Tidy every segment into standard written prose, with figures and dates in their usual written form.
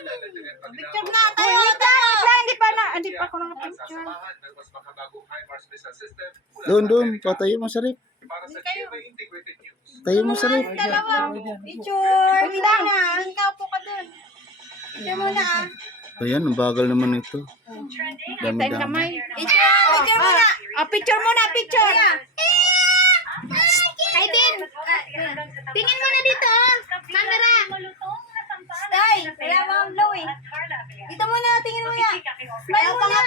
Picture na tayo. Hindi pa ako nakapicture. Doon. Patayo mo sa rip. Tayo mo sa rip. Dalawa. Picture. Hindi na. Ikaw po ka dun. Picture mo na. Ayan, ang bagal naman ito. Dami-dami. Picture mo na. Picture mo na. Picture. Kaiden, tingin mo na dito, camera. Stay. Kaya mo ang blow eh. Dito mo na. Tingin mo na. Smile mo na.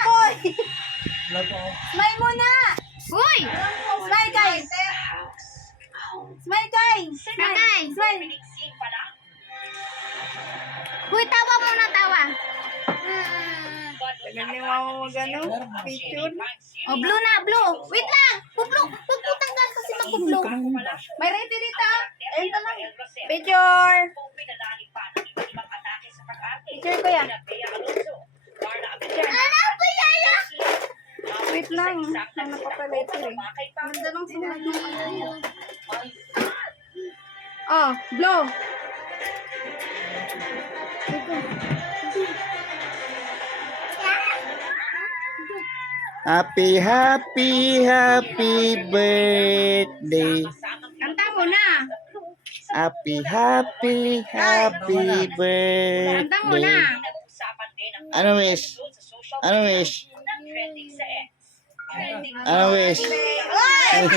Smile mo na. Uy! Smile guys. Smile guys. Nanay! Smile. Uy, tawa muna, tawa. Naniwawa mo gano'n? Picture? Oh, blue na, blue. Wait lang. Puputanggal kasi magpo-blue. May ready dito. Ayun ka lang. Picture. Picture ko yan. Ano po yaya? Wait lang. Ano pa pala ito eh. Ganda ng sulat ng ano. Oh, blow. Happy birthday. Kanta mo na. Happy birthday. Kanta mo na. Ano wish? Ano wish? Ano wish? Happy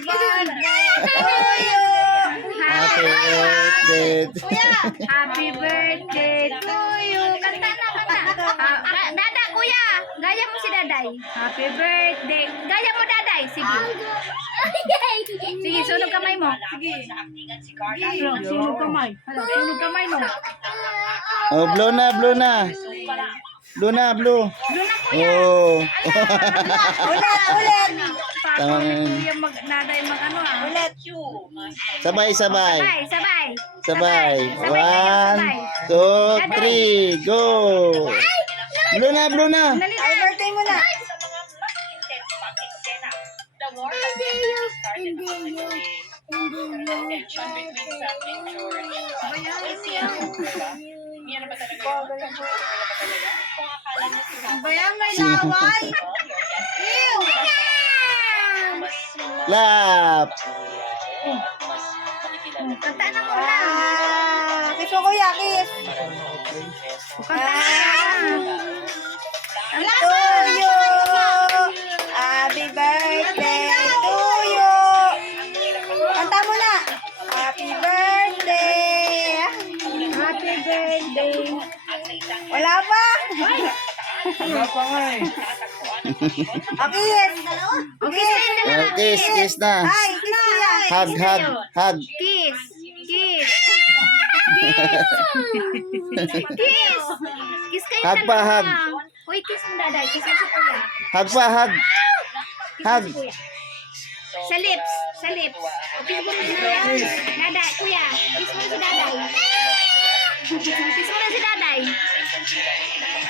birthday to you. Happy birthday. Kuya. Happy birthday to you. Kanta na, kanta. Dada, kuya. Gaya mo si Daday. Happy birthday. Gaya mo, Daday. Sige. Sige, sunog kamay mo. Sige. Sunog kamay. Sunog kamay mo. Oh, blow na. Blue na, kuya. Oh. Ulit. Parang kuya Daday mag-ano ah. Ulit. Sabay. Sabay. Sabay. Sabay. 1, 2, 3, go. Blow na. Dali Happy na. birthday mo na. Bayan, may laway. Ew. Clap. Kanta na mo na. Kiss mo kuya, kiss. Kanta na. To you. Happy birthday to you. Kanta mo na. Happy birthday. Happy birthday. Wala pa. Kiss. Okay, Kiss na. Ay, kiss kuya. Hug. Kiss. Kiss. Kiss. Kiss kayo Hug pa, hug. Uy, kiss mo, Daday. Kiss mo si kuya. Hug pa, hug. Hug. Kuya. Sa lips. Sa lips. O, kiss mo na si Daday. Kuya, kiss mo na si Daday. Kiss mo na si Daday.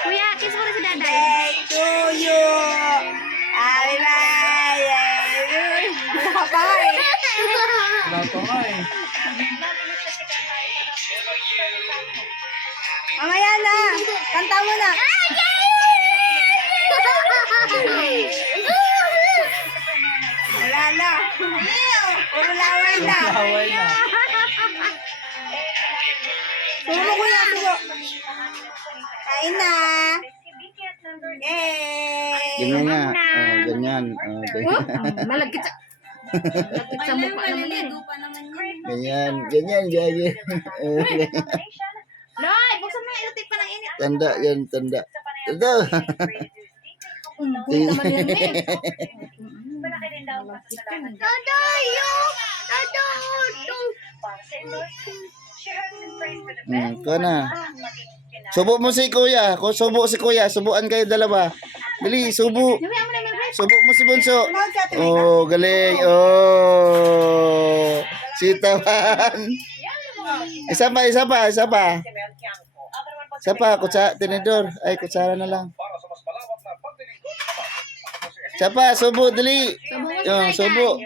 Kuya, kiss mo na si Daday. Birthday to you. Happy birthday. Wala pa eh. Mamaya na. Kanta mo na. Wala na. Puro laway na. Sumo ko yan, sumo. Kain na. Yay! Ganyan nga. Oh, ganyan. Oh, ganyan. Malagkit sa... Malagkit sa mukha naman yan. Ganyan. Loy, buksan mo yung electric pa ng init. Tanda yan. Ito. Ko na. Subo mo si kuya. Kung subo si kuya, subuan kayo dalawa. Dali, subo. Subo mo si Bunso. Oh, galing. Oh. Sitawan. Isa pa. Tinidor. Ay, kutsara na lang. Isa pa, subo, dali. Subo.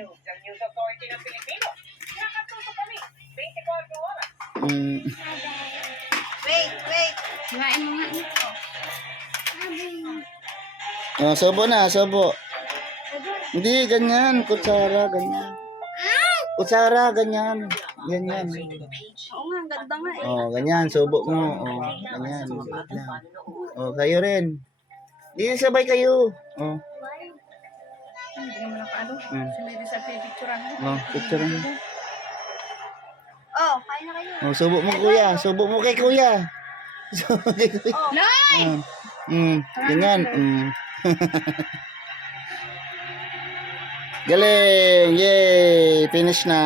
wait. Hiwain mo nga. Oh, subo na, subo. Hindi, ganyan. Kutsara, ganyan. Kutsara, ganyan. Ganyan. Oo nga, ang ganda nga eh. Oh, ganyan. Subo mo. Oh, ganyan. Oh, kayo rin. Hindi, sabay kayo. Oh. Hindi naman nakaano. Hmm. Sumili sa picturean mo. Oh, picture mo. Oh, kain na kayo. Oh, subo mo, kuya. Subo mo kay kuya. Subo kay kuya. Oh, Loy! Ganyan. Galing! Yay! Finish na.